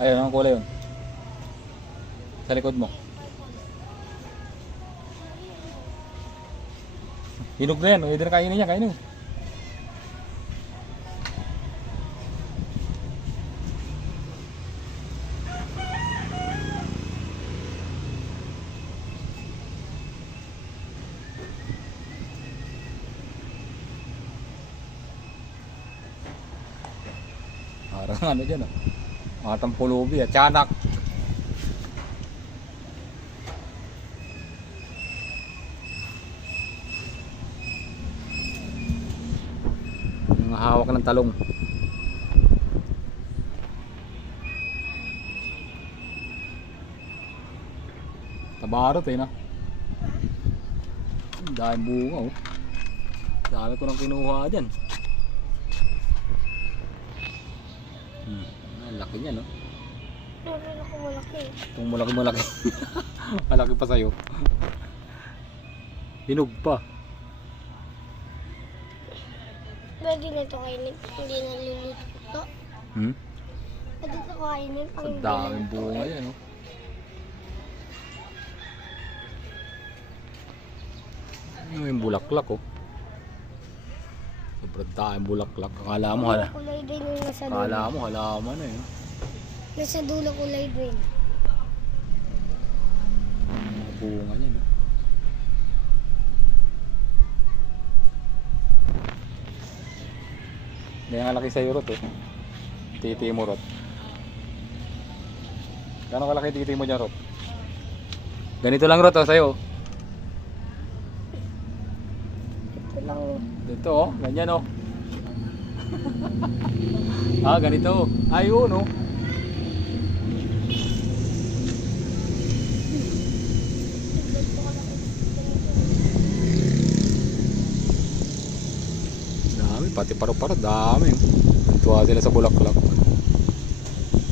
Ayun, ang kulay yun. Sa likod mo. Hinog na yan. Pwede na kainin niya. Kainin. Parang ano dyan oh. Matang pulubi at tiyanak. Yung hawak ng talong. Tabarot eh no. Dahil bunga oh. Dami ko nang kinuha dyan. Ang laki niya no. Meron ako malaki. Itong malaki. Malaki pa sa'yo. Hinog pa. Pwede na ito kainin. Hindi na luluto ito. Pwede ito kainin. Ang daming bunga yan no. Ano yung bulaklak oh. Sobrang daming bulaklak. Akala mo Kulay din yung nasa dulo. Akala mo halaman na eh. Nasa dulo kulay din. Mga bunga niya no. Hindi nga laki sa'yo Rot eh. Titi mo Rot. Gano'ng kalaki titi mo dyan Rot? Ganito lang Rot oh sa'yo. Ito lang. Dito oh, ganyan oh. Ah, ganito. Ayun oh. Dami, pati paro-paro, dami. Tuwa sila sa bulaklak.